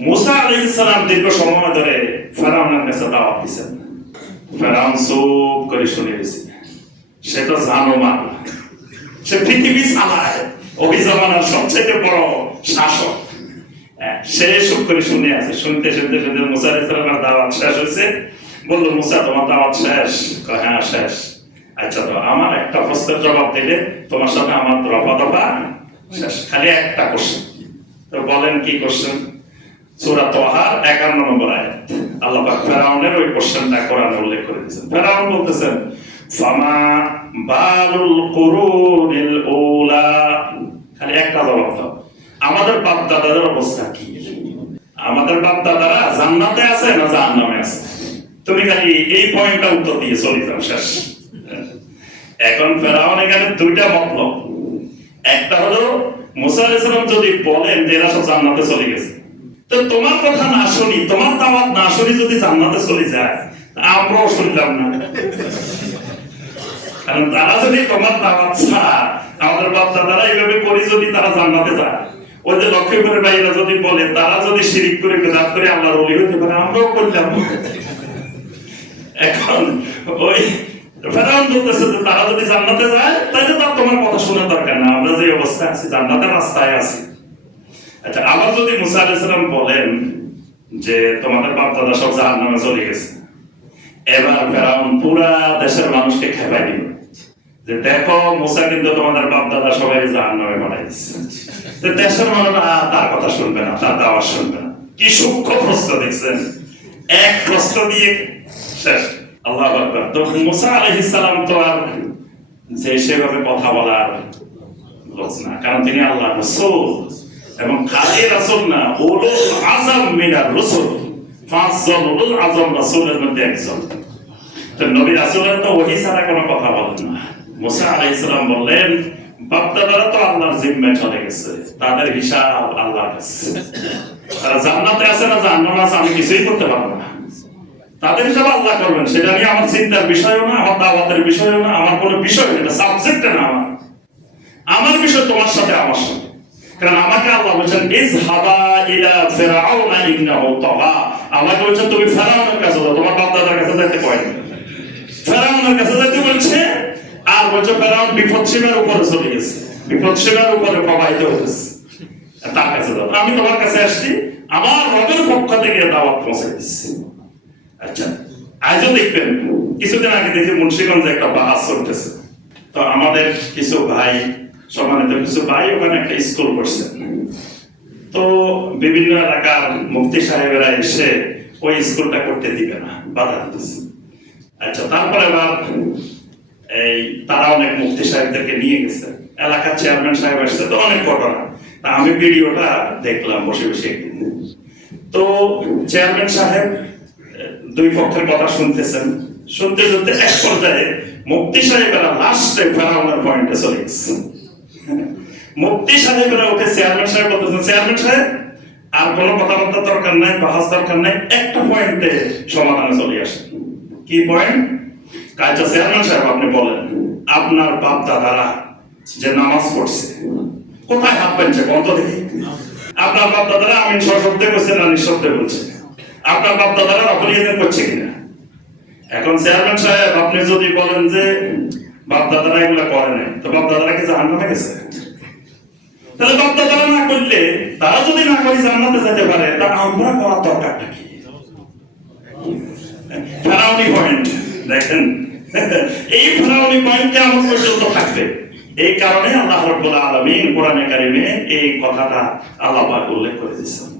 মুসা আলাইহিস সালাম দীর্ঘ সময় ধরে ফেরাউনের কাছে দাওয়াত দিয়েছেন। ফেরাউন চুপ করে শুনে গেছে। সে তো জানো মাল সে পৃথিবী চালায়। অভিযানের সবচেয়ে বড় শাসক। হ্যাঁ, সে চুপ করে শুনে আছে। শুনতে শুনতে শুনতে মুসা আলাইহিস সালামের দাওয়াত শেষ হয়েছে। বলল মুসা তোমার দাওয়াত শেষ? হ্যাঁ শেষ। আচ্ছা তো আমার একটা প্রশ্নের জবাব দিলে তোমার সাথে আমার রফা দফা শেষ। খালি একটা কোশ্চেন তো বলেন কি কোশ্চেন সূরা তোহার 51 নম্বর আয়াত। আল্লাহ পাক ফেরাউনের ওই কোরআনে উল্লেখ করে দিয়েছেন। ফেরাউন বলতেছেন, ফামা বালুল কুরুনিল উলা। খালি একটা জবাব দাও। আমাদের বাপ দাদাদের অবস্থা কি? আমাদের বাপ দাদারা জান্নাতে আছে না জাহান্নামে আছে? তুমি খালি এই পয়েন্টটা উত্তর দিয়ে চলে যাও, শেষ। এখন ফেরাউন এখানে দুইটা মতলব। একটা হলো, মুসা আলাইহিস যদি বলেন যে এরা সব জান্নাতে চলে গেছে তো তোমার কথা না শুনি, তোমার দাওয়াত না শুনি যদি জান্নাতে চলে যায় আমরাও শুনলাম না। কারণ তারা যদি তোমার দাওয়াত ছাড়, আমাদের বাপ দাদারা এইভাবে করি যদি তারা জান্নাতে যায়। ওই যে লক্ষ্মীপুরের ভাইরা যদি বলে, তারা যদি শিরিক করে, বেদাত করে আল্লাহর ওলি হতে পারে, আমরাও করলাম। এখন ওই ফেরাউন বলতেছে যে তারা যদি জান্নাতে যায় তাহলে তো তোমার কথা শোনার দরকার না। আমরা যে অবস্থায় আছি, জান্নাতের রাস্তায় আছি। আচ্ছা আবার যদি মুসা আলাইহিস সালাম বলেন যে তোমাদের বাপ দাদা সব জাহান্নামে চলে গেছে, এবার ফেরাউন পুরা দেশের মানুষকে খেপাই দিবে। যে দেখো, মুসা কিন্তু তোমাদের বাপ দাদা সবাই জাহান্নামে পাঠাই দিচ্ছে দেশের মানুষরা তার কথা শুনবে না, তার দাওয়াত শুনবে না। কি সূক্ষ্ম প্রশ্ন দেখছেন? এক প্রশ্ন দিয়ে শেষ। আল্লাহ তো মুসা আলাইহিস সালাম তো আর যে সেভাবে কথা বলার লোক না, কারণ তিনি আল্লাহ রাসূল। এবং খালি রাসূল না? উলুল আজম মিনার রাসূল। পাঁচজন উলুল আজম রাসূলের মধ্যে একজন। তো নবী রাসূলের তো ওহী ছাড়া কোনো কথা বলেন না। মুসা আলাইহিস সালাম বললেন, বাপদাদারা তো আল্লাহর চলে গেছে। তাদের হিসাব কাছে। তারা জান্নাতে আছে না জাহান্নামে আছে, আমি কিছুই করতে পারব না। তাদের হিসাব আল্লাহ করবেন। সেটা নিয়ে আমার চিন্তার বিষয়ও না, আমার দাওয়াতের বিষয়ও না, আমার কোনো বিষয় এটা সাবজেক্ট না আমার। আমার বিষয় তোমার সাথে আমার সাথে। কারণ আমাকে আল্লাহ বলছেন ইজ ইলা ফিরাউনা ইন্নাহু তাগা আমাকে বলছেন, তুমি ফেরাউনের কাছে যাও। তোমার বাপ দাদার কাছে যেতে কয়। ফেরাউনের কাছে যেতে বলছে, আর বলছে ফেরাউন বিপদ সীমার উপরে চলে গেছে। বিপদ সীমার উপরে প্রবাহিত হতেছে তার কাছে যাও। আমি তোমার কাছে আসছি, আমার রবের পক্ষ থেকে দাওয়াত পৌঁছে দিচ্ছি। আচ্ছা আজও দেখবেন, কিছুদিন আগে দেখি মুন্সিগঞ্জে একটা বাস চলতেছে। তো আমাদের কিছু ভাই সম্মানিত কিছু ভাই ওখানে একটা স্কুল করছে। তো বিভিন্ন এলাকার মুফতি সাহেবেরা এসে ওই স্কুলটা করতে দিবে না, বাধা দিতেছে। আচ্ছা তারপরে আবার এই তারা অনেক মুফতি সাহেবদেরকে নিয়ে গেছে। এলাকার চেয়ারম্যান সাহেব আসছে, তো অনেক ঘটনা। তা আমি ভিডিওটা দেখলাম বসে বসে। তো চেয়ারম্যান সাহেব, দুই পক্ষের কথা শুনতেছেন। শুনতে শুনতে এক পর্যায়ে মুক্তি সাহেবেরা লাস্টে ফেরাউনের পয়েন্টে চলে গেছে। মুক্তি সাহেবেরা ওকে চেয়ারম্যান সাহেব বলতেছেন চেয়ারম্যান সাহেব, আর কোনো কথাবার্তা দরকার নাই, বাহাস দরকার নাই, একটা পয়েন্টে সমাধানে চলে আসে কি পয়েন্ট কাজটা চেয়ারম্যান সাহেব, আপনি বলেন, আপনার বাপ দাদারা যে নামাজ পড়ছে, কোথায় হাত পেনছে বন্ধ দেখি। আপনার বাপ দাদারা আমি সশব্দে বলছে না নিঃশব্দে বলছে আপনার বাপ দাদারা অপরিহার করছে কিনা? এখন চেয়ারম্যান সাহেব, আপনি যদি বলেন যে বাপ দাদারা এগুলা করে নাই। তো বাপ দাদারা কি জাহান্নামে গেছে? তাহলে বাপ দাদারা না করলে, তারা যদি না করে জান্নাতে যেতে পারে তা আমরা করার দরকারটা কি? ফেরাউনি পয়েন্ট দেখেন? এই ফেরাউনি পয়েন্ট কেমন পর্যন্ত থাকবে। এই কারণে আল্লাহ রব্বুল আলামিন কোরআনে কারিমে এই কথাটা আল্লাহ উল্লেখ করে দিয়েছেন।